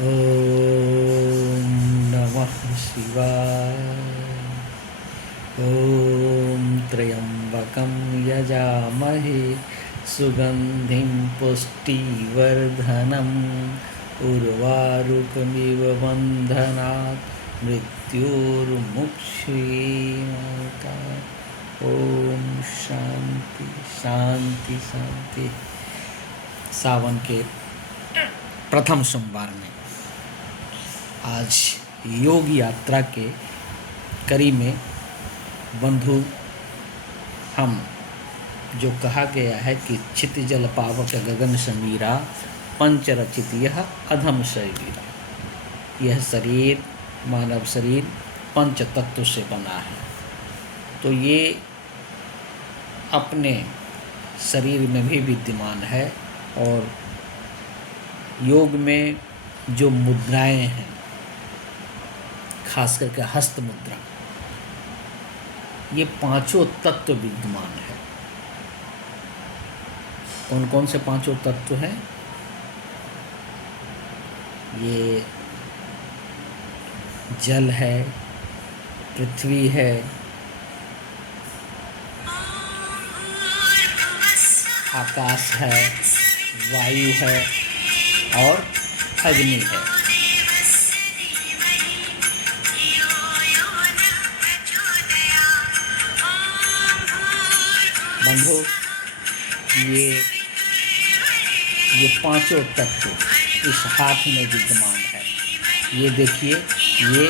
ॐ नमः शिवाय। ॐ त्र्यम्बकं यजामहे सुगन्धिं पुष्टिवर्धनम् उर्वारुकमिव बन्धनात् मृत्योर्मुक्षयेमामृतात्। ओम शांति शांति शांति। सावन के प्रथम सोमवार में आज योग यात्रा के कड़ी में बंधु हम जो कहा गया है कि क्षितिजल पावक गगन समीरा पंचरचित यह अधम शरीरा, यह शरीर मानव शरीर पंच तत्व से बना है। तो ये अपने शरीर में भी विद्यमान है और योग में जो मुद्राएं हैं, खास करके हस्त मुद्रा, ये पांचों तत्व विद्यमान है। कौन कौन से पांचों तत्व हैं? ये जल है, पृथ्वी है, आकाश है, वायु है और अग्नि है। बंधु, ये पांचों तत्व इस हाथ में विद्यमान है। ये देखिए, ये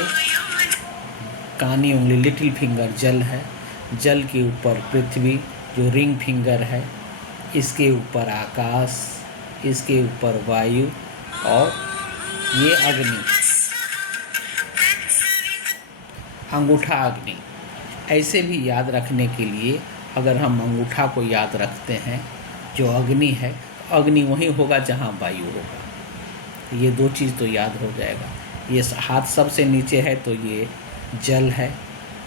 कानी उंगली लिटिल फिंगर जल है, जल के ऊपर पृथ्वी जो रिंग फिंगर है, इसके ऊपर आकाश, इसके ऊपर वायु और ये अग्नि, अंगूठा अग्नि। ऐसे भी याद रखने के लिए अगर हम अंगूठा को याद रखते हैं जो अग्नि है, तो अग्नि वहीं होगा जहाँ वायु होगा। ये दो चीज़ तो याद हो जाएगा। ये हाथ सबसे नीचे है तो ये जल है,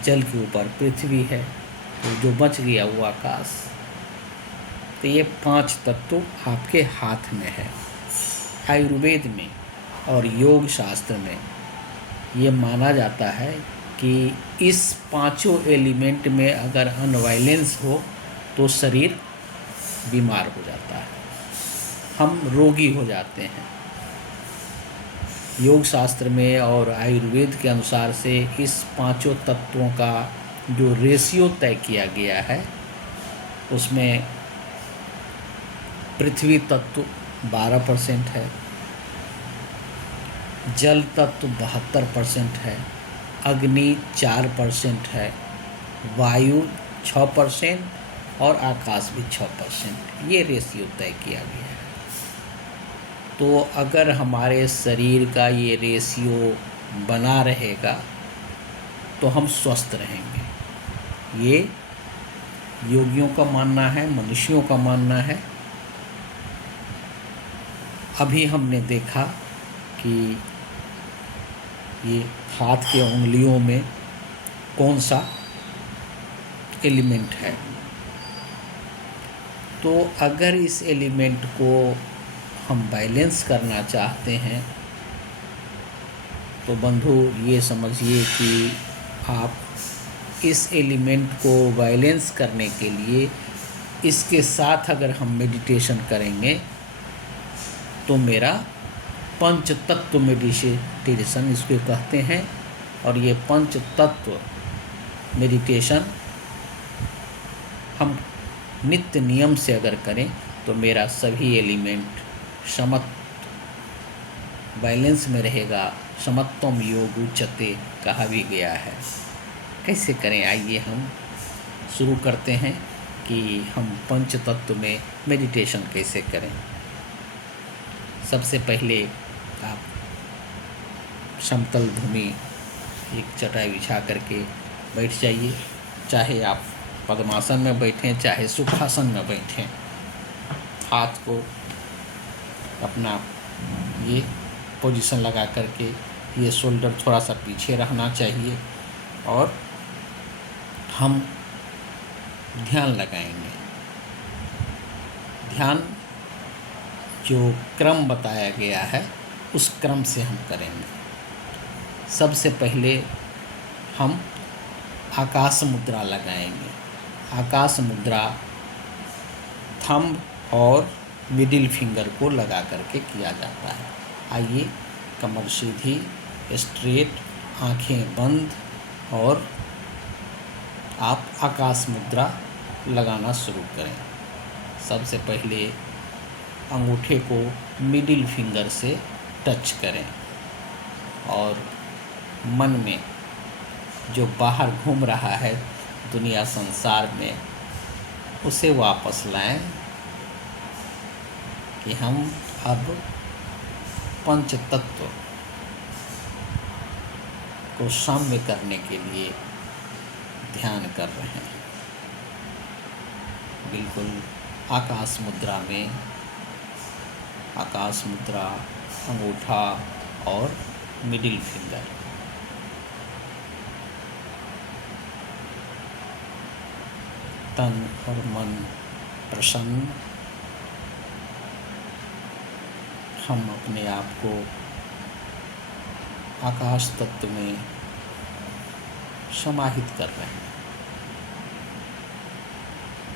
जल के ऊपर पृथ्वी है, तो जो बच गया वो आकाश। तो ये पांच तत्व आपके हाथ में है। आयुर्वेद में और योग शास्त्र में ये माना जाता है कि इस पांचों एलिमेंट में अगर अनवाइलेंस हो तो शरीर बीमार हो जाता है, हम रोगी हो जाते हैं। योग शास्त्र में और आयुर्वेद के अनुसार से इस पांचों तत्वों का जो रेशियो तय किया गया है, उसमें पृथ्वी तत्व 12% है, जल तत्व 72% है, अग्नि 4% है, वायु 6% और आकाश भी 6%। ये रेशियो तय किया गया है। तो अगर हमारे शरीर का ये रेशियो बना रहेगा तो हम स्वस्थ रहेंगे। ये योगियों का मानना है, मनुष्यों का मानना है। अभी हमने देखा कि ये हाथ के उंगलियों में कौन सा एलिमेंट है। तो अगर इस एलिमेंट को हम बैलेंस करना चाहते हैं तो बंधु ये समझिए कि आप इस एलिमेंट को बैलेंस करने के लिए इसके साथ अगर हम मेडिटेशन करेंगे तो मेरा पंच तत्व मेडिटेशन इसको कहते हैं। और ये पंच तत्व मेडिटेशन हम नित्य नियम से अगर करें तो मेरा सभी एलिमेंट समत्व बैलेंस में रहेगा। समत्वम योग उच्यते कहा भी गया है। कैसे करें, आइए हम शुरू करते हैं कि हम पंच तत्व में मेडिटेशन कैसे करें। सबसे पहले आप समतल भूमि एक चटाई बिछा करके बैठ जाइए। चाहे आप पद्मासन में बैठें, चाहे सुखासन में बैठें। हाथ को अपना ये पोजीशन लगा करके, ये शोल्डर थोड़ा सा पीछे रहना चाहिए और हम ध्यान लगाएंगे। ध्यान जो क्रम बताया गया है उस क्रम से हम करेंगे। सबसे पहले हम आकाश मुद्रा लगाएंगे। आकाश मुद्रा थंब और मिडिल फिंगर को लगा करके किया जाता है। आइए, कमर सीधी, स्ट्रेट, आंखें बंद, और आप आकाश मुद्रा लगाना शुरू करें। सबसे पहले अंगूठे को मिडिल फिंगर से टच करें और मन में जो बाहर घूम रहा है दुनिया संसार में, उसे वापस लाएं कि हम अब पंच तत्व को साम्य करने के लिए ध्यान कर रहे हैं। बिल्कुल आकाश मुद्रा में आकाश मुद्रा, अंगूठा और मिडिल फिंगर। तन और मन प्रसन्न। हम अपने आप को आकाश तत्व में समाहित कर रहे हैं।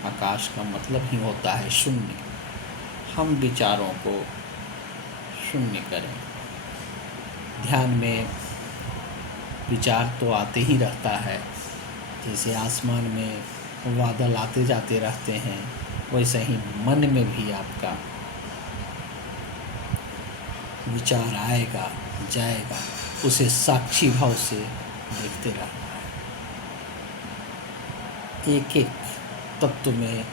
आकाश का मतलब ही होता है शून्य। हम विचारों को शून्य करें। ध्यान में विचार तो आते ही रहता है, जैसे आसमान में बादल आते जाते रहते हैं, वैसे ही मन में भी आपका विचार आएगा जाएगा, उसे साक्षी भाव से देखते रहना है। एक एक तत्व में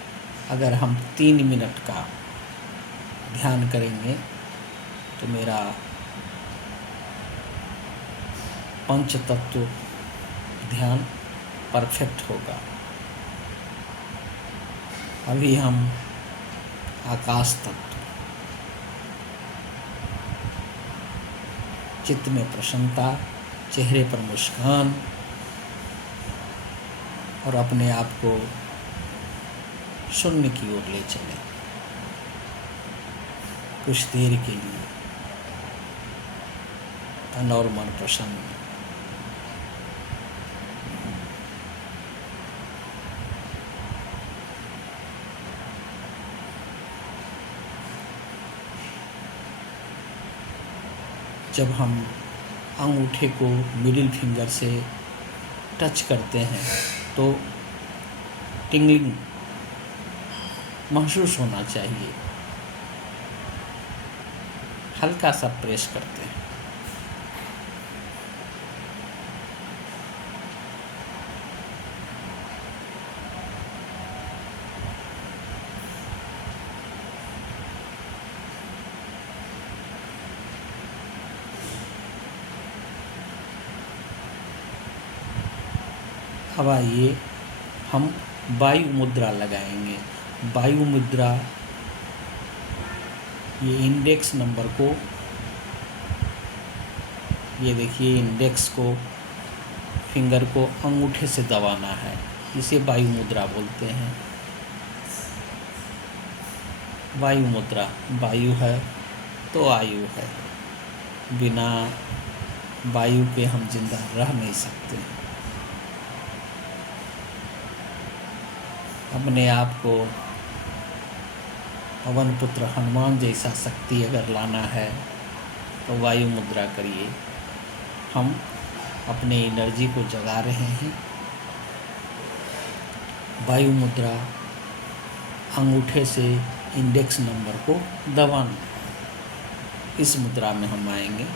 अगर हम 3 मिनट का ध्यान करेंगे तो मेरा पंच तत्व ध्यान परफेक्ट होगा। अभी हम आकाश तत्व, चित्त में प्रसन्नता, चेहरे पर मुस्कान, और अपने आप को शून्य की ओर ले चलें कुछ देर के लिए। तन और मन प्रसन्न। जब हम अंगूठे को मिडिल फिंगर से टच करते हैं तो टिंगलिंग महसूस होना चाहिए। हल्का सा प्रेस करते हैं। अब आइए हम वायु मुद्रा लगाएंगे। वायु मुद्रा, ये इंडेक्स नंबर को, ये देखिए इंडेक्स को, फिंगर को अंगूठे से दबाना है, इसे वायु मुद्रा बोलते हैं। वायु मुद्रा, वायु है तो आयु है। बिना वायु के हम जिंदा रह नहीं सकते। अपने आप को पवन पुत्र हनुमान जैसा शक्ति अगर लाना है तो वायु मुद्रा करिए। हम अपने एनर्जी को जगा रहे हैं। वायु मुद्रा, अंगूठे से इंडेक्स नंबर को दबाना, इस मुद्रा में हम आएंगे।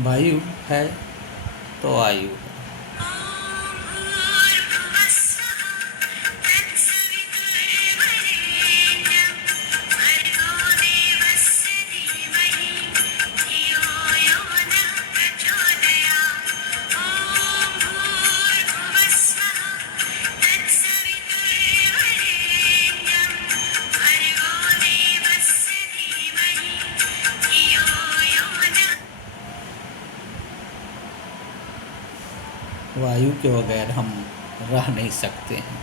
वायु है तो आयु है। वायु के बगैर हम रह नहीं सकते हैं।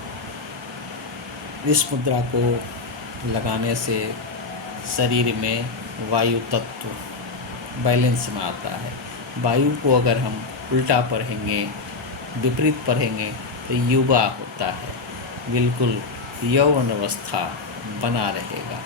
इस मुद्रा को लगाने से शरीर में वायु तत्व बैलेंस में आता है। वायु को अगर हम उल्टा पढ़ेंगे, विपरीत पढ़ेंगे तो युवा होता है, बिल्कुल यौवन अवस्था बना रहेगा।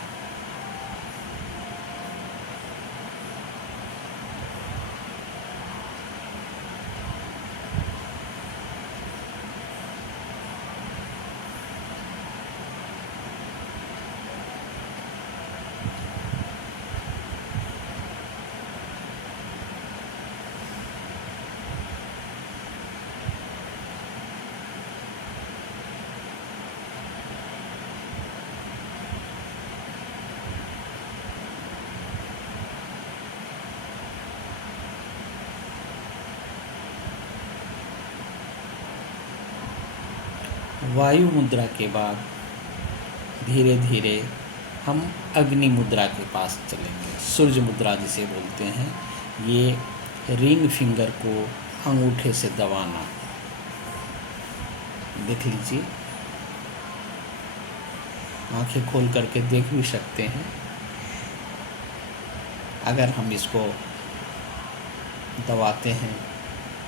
वायु मुद्रा के बाद धीरे धीरे हम अग्नि मुद्रा के पास चलेंगे। सूर्य मुद्रा जिसे बोलते हैं, ये रिंग फिंगर को अंगूठे से दबाना। देख लीजिए, आंखें खोल करके देख भी सकते हैं। अगर हम इसको दबाते हैं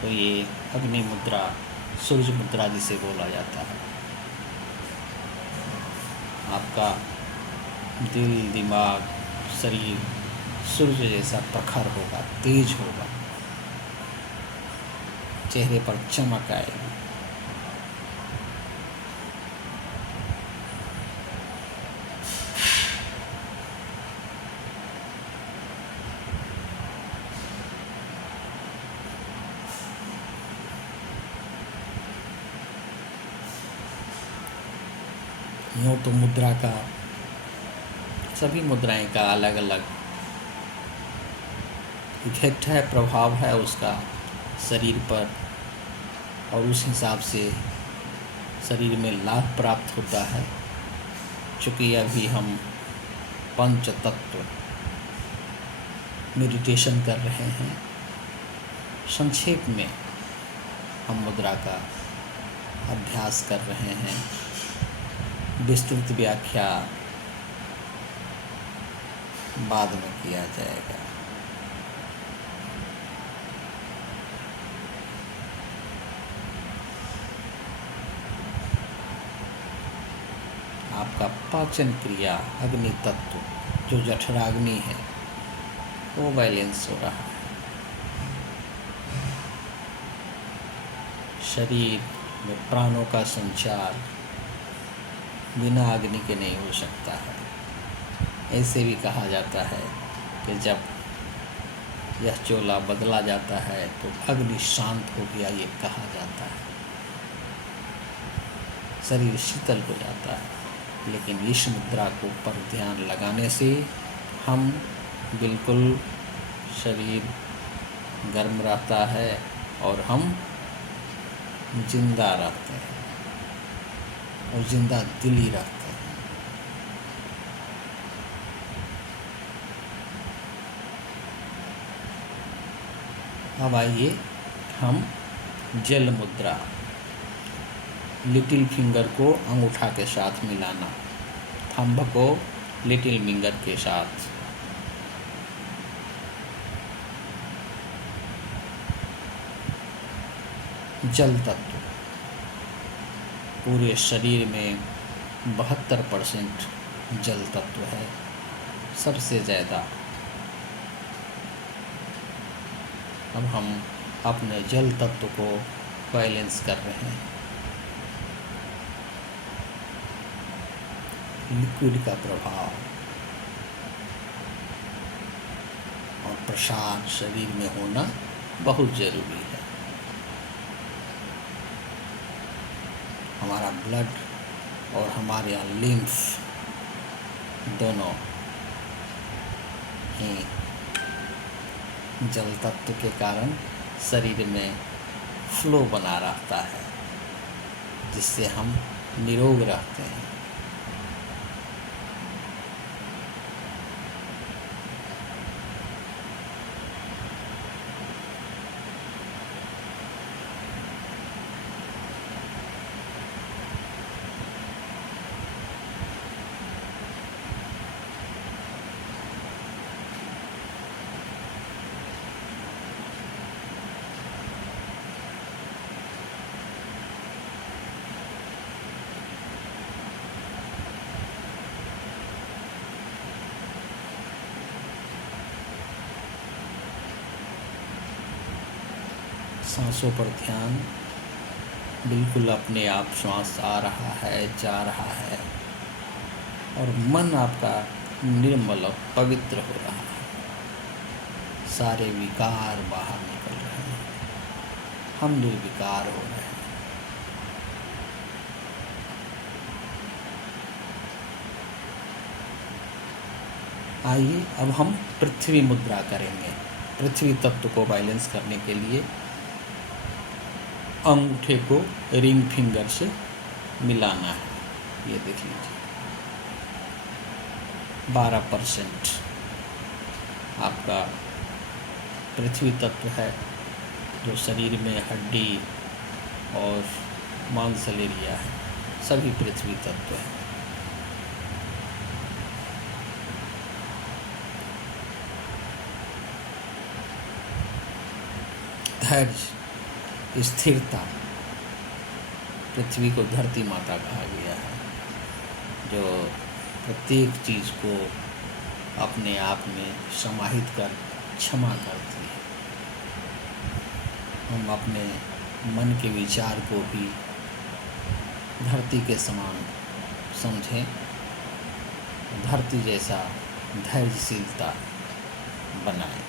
तो ये अग्नि मुद्रा, सूर्य मुद्रा जिसे बोला जाता है। आपका दिल, दिमाग, शरीर सूर्य जैसा प्रखर होगा, तेज होगा, चेहरे पर चमक आएगी। यूँ तो मुद्रा का, सभी मुद्राएं का अलग अलग इफेक्ट है, प्रभाव है उसका शरीर पर, और उस हिसाब से शरीर में लाभ प्राप्त होता है। चूँकि अभी हम पंच तत्व मेडिटेशन कर रहे हैं, संक्षेप में हम मुद्रा का अभ्यास कर रहे हैं। विस्तृत व्याख्या बाद में किया जाएगा। आपका पाचन क्रिया, अग्नि तत्व जो जठराग्नि है, वो बैलेंस हो रहा है। शरीर में प्राणों का संचार बिना अग्नि के नहीं हो सकता है। ऐसे भी कहा जाता है कि जब यह चोला बदला जाता है तो अग्नि शांत हो गया, ये कहा जाता है। शरीर शीतल हो जाता है। लेकिन इस मुद्रा को पर ध्यान लगाने से हम बिल्कुल, शरीर गर्म रहता है और हम जिंदा रहते हैं और जिंदा दिली रहते हैं। अब आइए हम जल मुद्रा, लिटिल फिंगर को अंगूठा के साथ मिलाना, थंब को लिटिल फिंगर के साथ, जल तत्व पूरे शरीर में 72% जल तत्व है, सबसे ज़्यादा। अब हम अपने जल तत्व को बैलेंस कर रहे हैं। लिक्विड का प्रभाव और प्रसाद शरीर में होना बहुत ज़रूरी है। हमारा ब्लड और हमारे यहाँ लिम्फ दोनों ही जल तत्व के कारण शरीर में फ्लो बना रहता है, जिससे हम निरोग रहते हैं। सांसों पर ध्यान, बिल्कुल अपने आप श्वास आ रहा है, जा रहा है और मन आपका निर्मल और पवित्र हो रहा है। सारे विकार बाहर निकल रहे हैं, हम निर्विकार हो रहे हैं। आइए अब हम पृथ्वी मुद्रा करेंगे। पृथ्वी तत्व को बैलेंस करने के लिए अंगूठे को रिंग फिंगर से मिलाना है। ये देख लीजिए 12% आपका पृथ्वी तत्व है, जो शरीर में हड्डी और मांसलेरिया है, सभी पृथ्वी तत्व है। धैर्य, स्थिरता, पृथ्वी को धरती माता कहा गया है, जो प्रत्येक चीज़ को अपने आप में समाहित कर क्षमा करती है। हम अपने मन के विचार को भी धरती के समान समझें, धरती जैसा धैर्यशीलता बनाएं।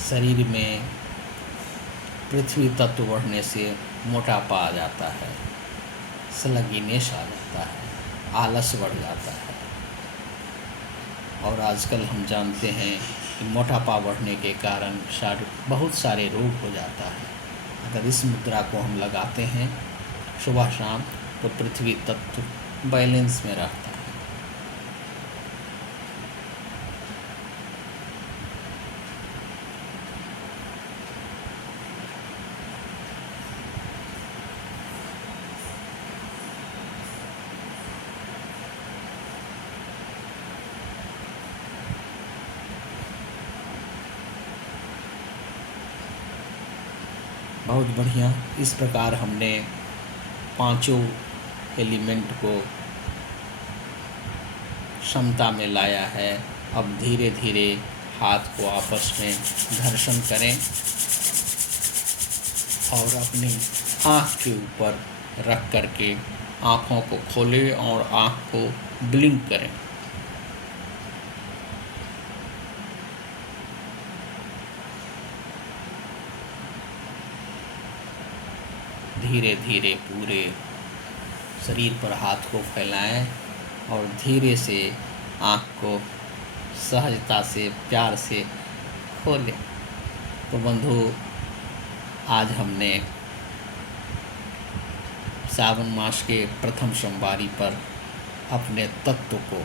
शरीर में पृथ्वी तत्व बढ़ने से मोटापा आ जाता है, स्लगीनेस आ जाता है, आलस बढ़ जाता है। और आजकल हम जानते हैं कि मोटापा बढ़ने के कारण बहुत सारे रोग हो जाता है। अगर इस मुद्रा को हम लगाते हैं सुबह शाम, तो पृथ्वी तत्व बैलेंस में रहता है। बहुत बढ़िया। इस प्रकार हमने पांचों एलिमेंट को समता में लाया है। अब धीरे धीरे हाथ को आपस में घर्षण करें और अपनी आँख के ऊपर रख करके आँखों को खोलें और आँख को ब्लिंक करें। धीरे धीरे पूरे शरीर पर हाथ को फैलाएं और धीरे से आँख को सहजता से प्यार से खोलें। तो बंधु, आज हमने सावन मास के प्रथम सोमवारी पर अपने तत्व को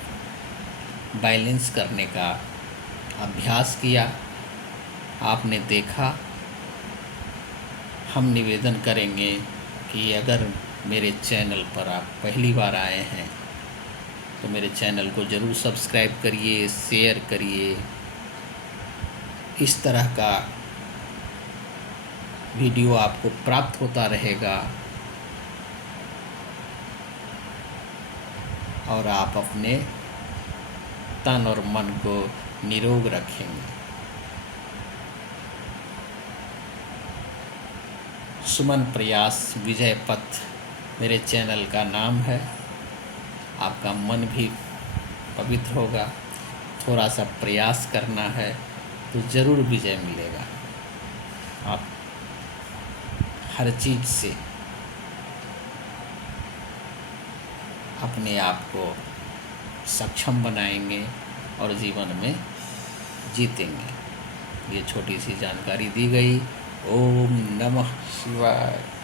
बैलेंस करने का अभ्यास किया। आपने देखा। हम निवेदन करेंगे कि अगर मेरे चैनल पर आप पहली बार आए हैं तो मेरे चैनल को ज़रूर सब्सक्राइब करिए, शेयर करिए। इस तरह का वीडियो आपको प्राप्त होता रहेगा और आप अपने तन और मन को निरोग रखेंगे। सुमन प्रयास विजय पथ मेरे चैनल का नाम है। आपका मन भी पवित्र होगा। थोड़ा सा प्रयास करना है तो ज़रूर विजय मिलेगा। आप हर चीज़ से अपने आप को सक्षम बनाएंगे और जीवन में जीतेंगे। ये छोटी सी जानकारी दी गई। ओम नमः शिवाय।